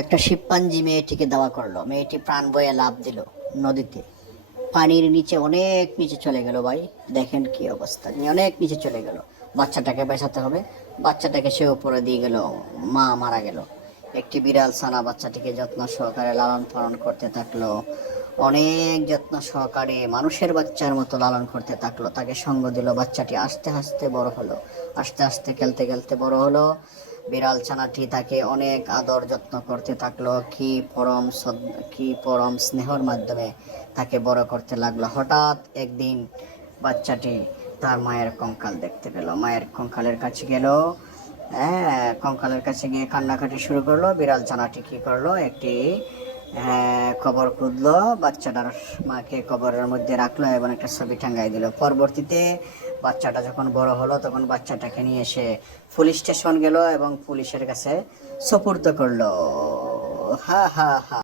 একটা শিবপাঞ্জি মেয়েটিকে দেওয়া করল। মেয়েটি প্রাণ বয়ে লাভ দিল নদীতে। পানির নিচে অনেক নিচে চলে গেল ভাই। দেখেন কি অবস্থা। অনেক নিচে চলে গেল। বাচ্চাটাকে বেঁচাতে হবে। বাচ্চাটাকে সে উপরে দিয়ে গেল। মা মারা গেল। একটি বিড়াল ছানা বাচ্চাটিকে যত্ন সহকারে লালন পালন করতে থাকল। অনেক যত্ন সহকারে মানুষের বাচ্চার মতো লালন করতে থাকল। তাকে সঙ্গ দিল। বাচ্চাটি আস্তে আস্তে বড় হলো। আস্তে আস্তে খেলতে খেলতে বড় হলো। বিড়াল ছানাটি তাকে অনেক আদর যত্ন করতে থাকল। কি পরম কি পরম স্নেহর মাধ্যমে তাকে বড় করতে লাগল। হঠাৎ একদিন বাচ্চাটি তার মায়ের কঙ্কাল দেখতে পেল। মায়ের কঙ্কালের কাছে গেল। হ্যাঁ কঙ্কালের কাছে গিয়ে কান্নাকাটি শুরু করল। বিড়াল ছানাটি কী করল? একটি হ্যাঁ, কবর খুঁজলো বাচ্চাটার মাকে কবরের মধ্যে রাখল এবং একটা ছবি টাঙ্গাই দিল। পরবর্তীতে বাচ্চাটা যখন বড় হলো, তখন বাচ্চাটাকে নিয়ে এসে পুলিশ স্টেশন গেল এবং পুলিশের কাছে সপুর্দ করল। হা হা হা।